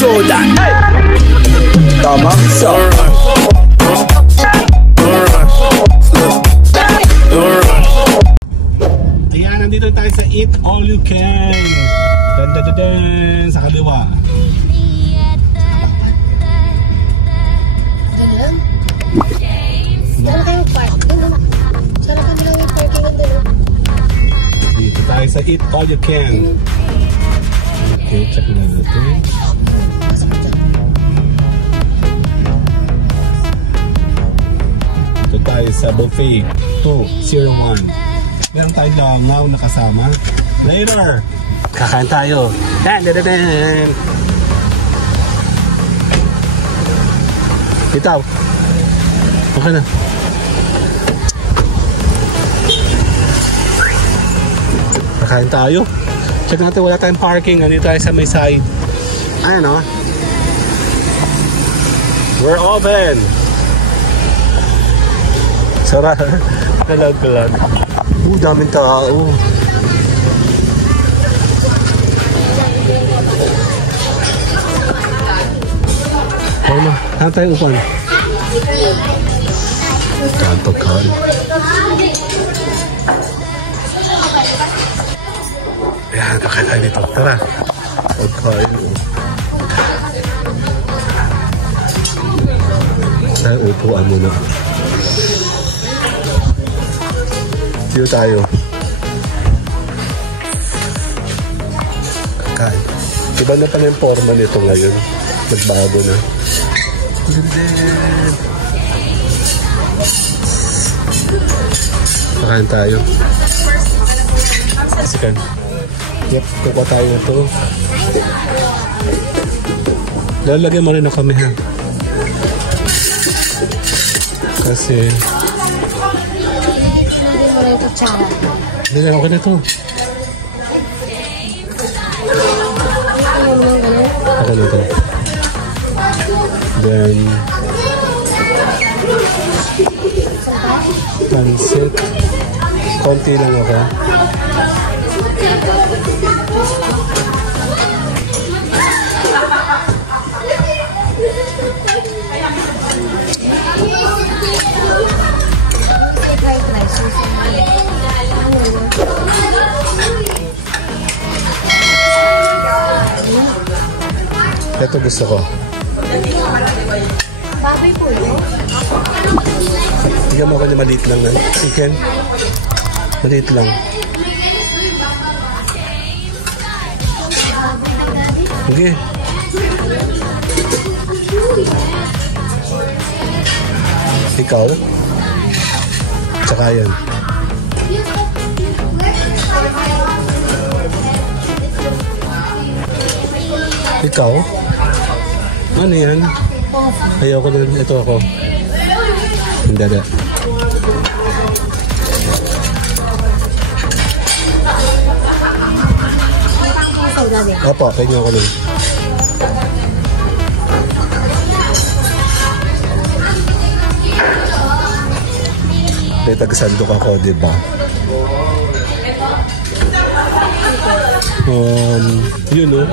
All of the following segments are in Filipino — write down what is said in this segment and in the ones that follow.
Jordan. Tama. Ayan, nandito tayo sa Eat All You Can. Sa kaliwa. Ganun? Saan kayong park? Saan kami lang yung parking ang doon? Dito tayo sa Eat All You Can. Okay, check na natin. Dito tayo sa buffet 201. Meron tayong langaw na kasama. Later! Kakain tayo. Dan. Bitaw. Okay na. Kakain tayo. Check natin, wala tayong parking. Nandito tayo sa may side. Ayan o. We're open. Sarap. Kalag. Daming tao. Mama, saan tayo upan? Pagkain. Ayan, kakain tayo dito. Tara. Pagkain. Tayo upuan muna. Dito tayo. Kakain. Iba na pala yung forma nito ngayon. Nagbago na. Kakain tayo. Sikan. Yep, kukuha tayo na ito. Lalagyan mo rin na kami ha. Kasi hindi na ako na ito. Ako na ito. Then pansit. Konti lang ako. Ito gusto ko. Baboy po yun? Bigyan mo ako na maliit lang ng chicken. Maliit lang. Okay. Ikaw? Tsaka yan. Ikaw? Ano yan? Ayoko na. Ito ako. Hindi na. Opo, kanya ako nun. May tagasandok ako, diba? Yun o.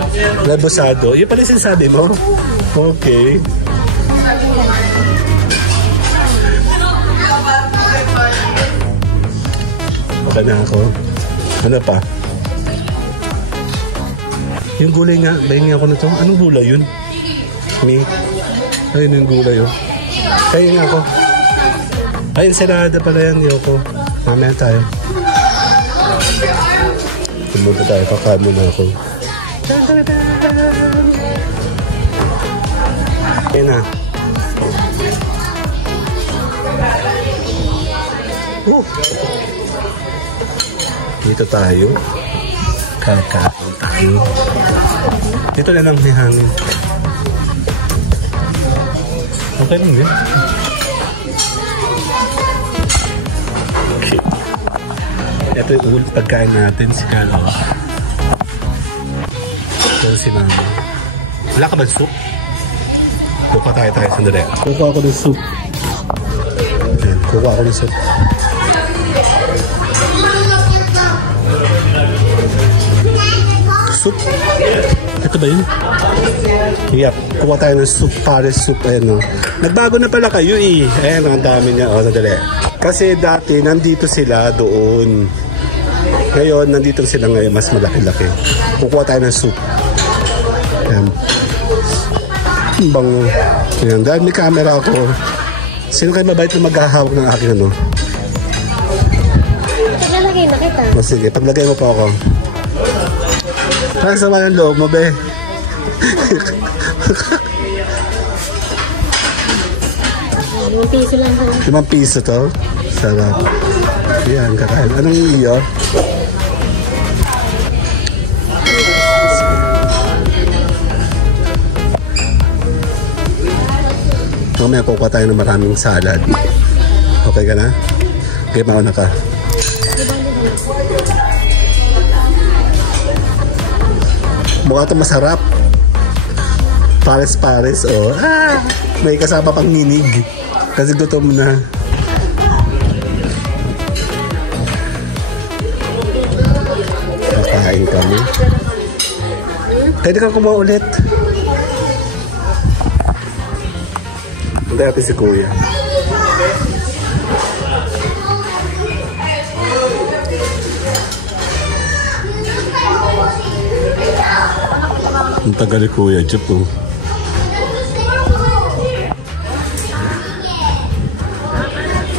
Labosado. Yun pala sinasabi mo? Okay. Okay na ako. Ano pa? Yung gulay nga. Bahingi ako na ito. Anong gulay yun? Ayun yung gulay yun. Kaya nga ako. Ay, ensalada pala yan. Yoko. Mamaya tayo. Pumunta tayo. Kakain muna ako. Ayun na. Dito tayo. Kakain tayo. Dito na lang may hangin. Okay lang yun. Okay. Ito yung ulit pagkain natin. Si Kalo. Ito si Mama. Wala ka ba soup? Kuha tayo sandali. Kuha ako ng soup. Ayan, kuha ako ng soup. Soup. Ito ba yun? Yep. Kuha tayo ng soup, Paris soup. Ayan o. Nagbago na pala kayo eh. Ayan, ang dami niya. O, sadali. Kasi dati, nandito sila doon. Ngayon, nandito sila ngayon. Mas malaki-laki. Kukuha tayo ng soup. Ayan. Bango. Ayan. Dahil may camera ako. Sino kayo mabait na maghahawak ng aking ano? Paglalagay na kita. O sige, paglagay mo pa ako. Parang sama ng loob mo, be. 5 piso lang po. 5 piso to. Sarap. Yan, kakain. Anong iyo? Mamaya kukuha tayo ng maraming salad. Okay ka na? Okay, mauna ka. Mukha ito masarap. Pares-pares, oh. Ah! May kasama pang nginig. Kasi gutom na. Kakain kami. Pwede kang kumuha ulit. Punta natin si Kuya. Ang tagal ni Kuya Jeff, oh.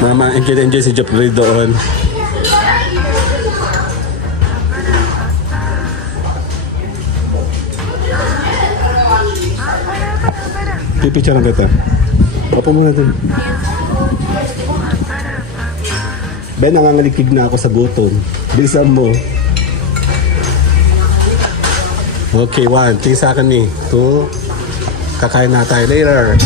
Mama, enjoy si Jeff Ray doon. Pipicture na kita. Opo muna dun. Ben, nangangalikig na ako sa gutom. Bilisan mo. Okay, 1. Tingin sa akin ni. 2. Kakain na tayo later.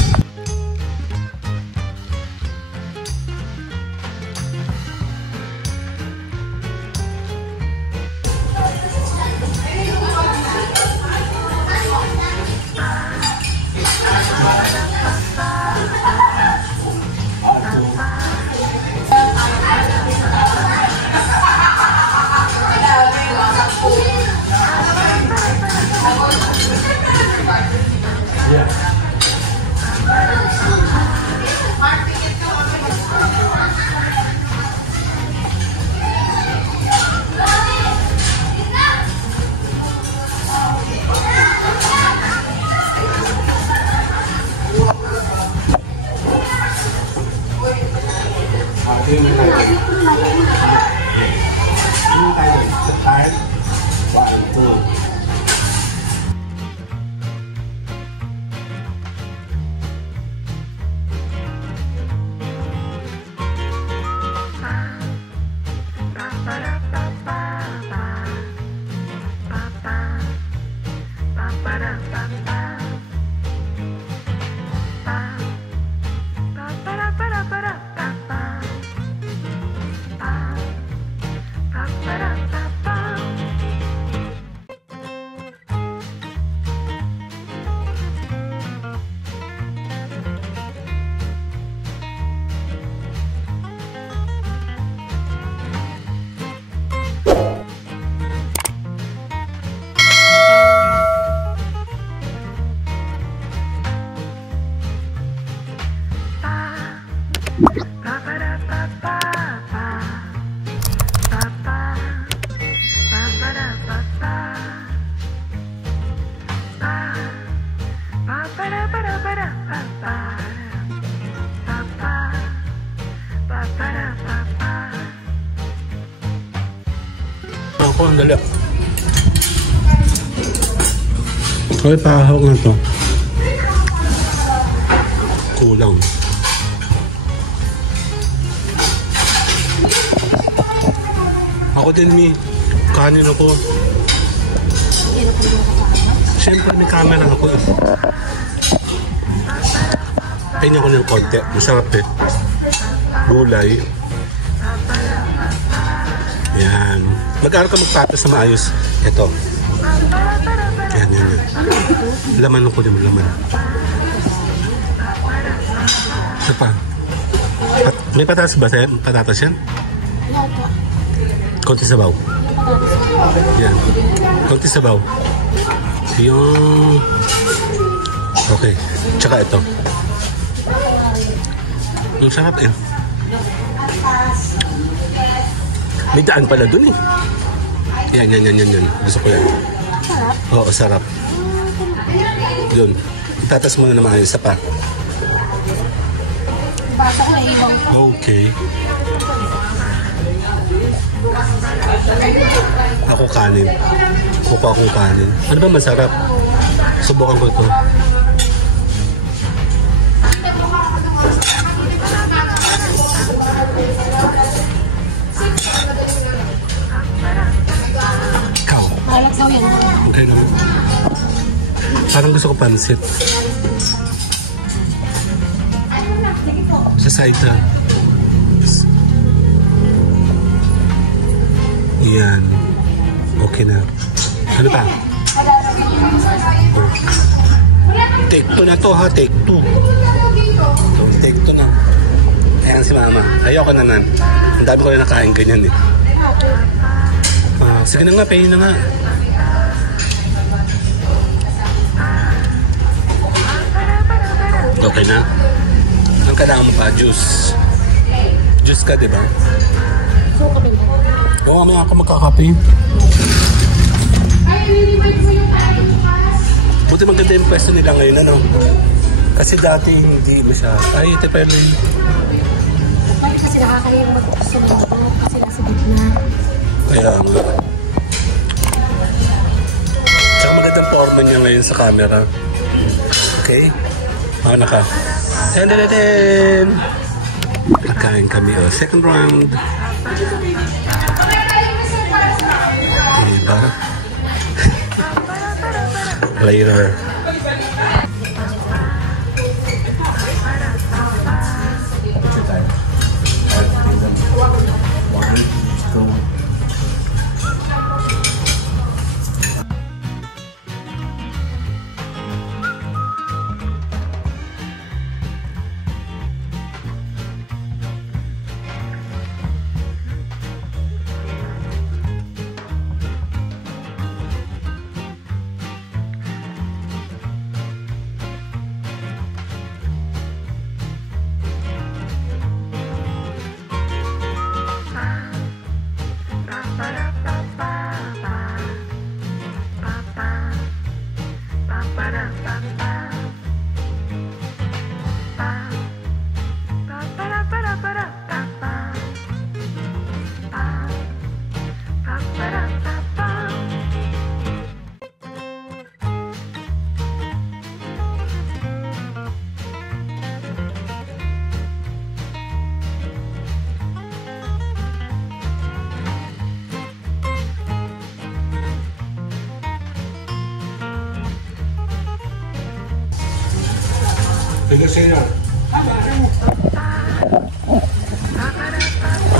Ako, ang dali. Okay, pahawak na to. Kulang. Ako din, Mi. Kanin ako. Siyempre, may camera ako. Pahinga ko ng konti. Masarap eh. Gulay. Yan. Mag-aaral ka magpatas na maayos. Ito. Yan, yan, yan. Laman ko din, laman. Isa pa. May patatas ba? Patatas yan? Opo. Konti sabaw. Yan. Kunti sabaw. Yung... Okay. Tsaka ito. Ang sarap eh. May daan pala dun eh. Yan. Gusto ko yan. Oo, sarap. Yun. Itatas mo na naman isa pa. Okay. Ako kanin. Kukuha akong kanin. Ano ba masarap? Subukan ko ito. Ikaw. Okay naman. Parang gusto ko pansit. Sa side na. Yan. Okay na. Ano pa? Take 2 na to ha. Take 2. Take 2 na. Ayan si mama. Ayoko na nan. Ang dami ko na nakain ganyan eh. Sige na nga. Pahin na nga. Okay na. Ang kailangan mo pa, juice. Juice ka, di ba? Oo, may ako magkakape. Buti maganda yung pwesto nila ngayon, ano? Kasi dati hindi masyado. Ay, ito pa yun. Kasi nakakayang mag-sumunod kasi nasa gitna. Kaya nga. Tsaka magandang forma niya ngayon sa camera. Okay? Ano ka? Ten! Nakain kami, oh. Second round. Diba? Later.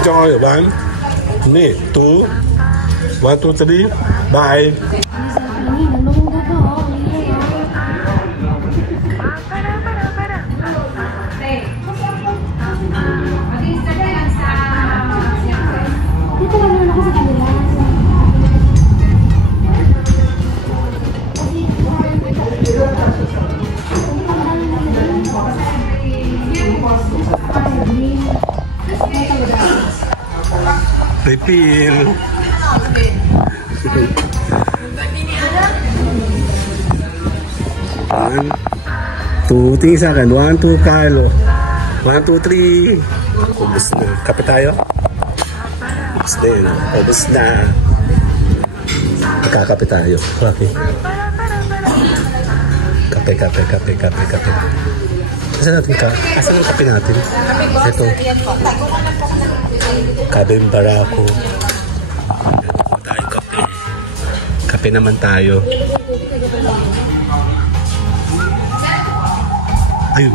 Cho bán nè, 2 1 2 3 bye. Refill. 1 2 tingin sa akin. 1 2 Carlo. 1 2 3. Ubus na. Kape tayo? Ubus na yun. Ubus na. Magkakape tayo. Okay. Kape. Asan natin ka? Asan ang kape natin? Ito. Kabeng barako. Tayo kape. Kape naman tayo. Ayun.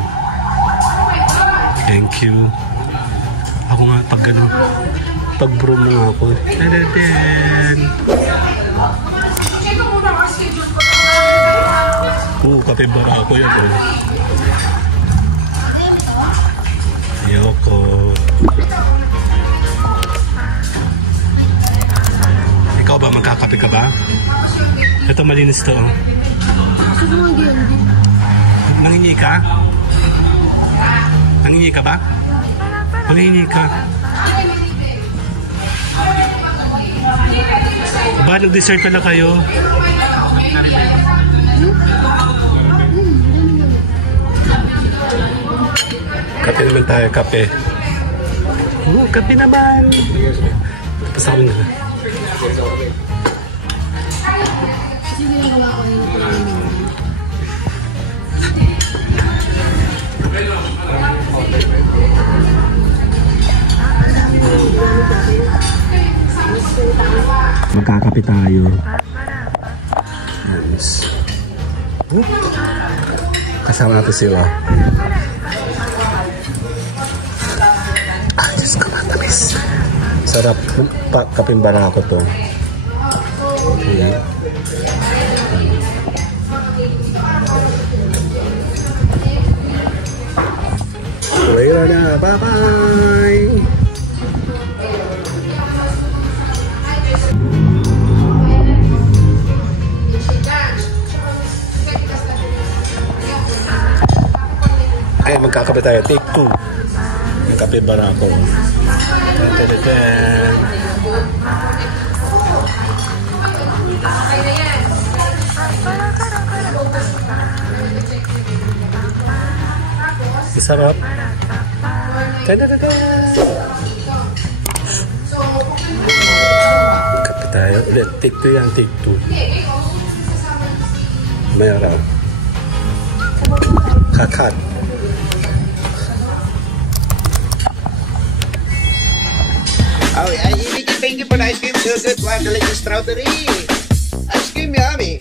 Thank you. Ako nga pag gano'n. Pag bro mo nga ako. Kape barako yan. Ayoko. Magkakape ka ba? Ito malinis to. Oh. Nangingi ka? Nangingi ka ba? Nangingi ka? Ba, nag-dessert pala kayo? Kape naman tayo, kape. Kape naman. Tapos ako na. Magkakape tayo. Nice. Kasama natin sila. Ay, Diyos ko, matamis. Sarap. Kaping barako to. Okay. Wala na. Bye-bye! Ay, magkakape tayo. Take 2. Magkape barako. Sarap. Magkape tayo. Ulit. Take 2 yan. Take 2. Mayroon. Kakat. Oh, I think you for the ice cream so good. Wow, delicious strawberry. Ice cream, yummy.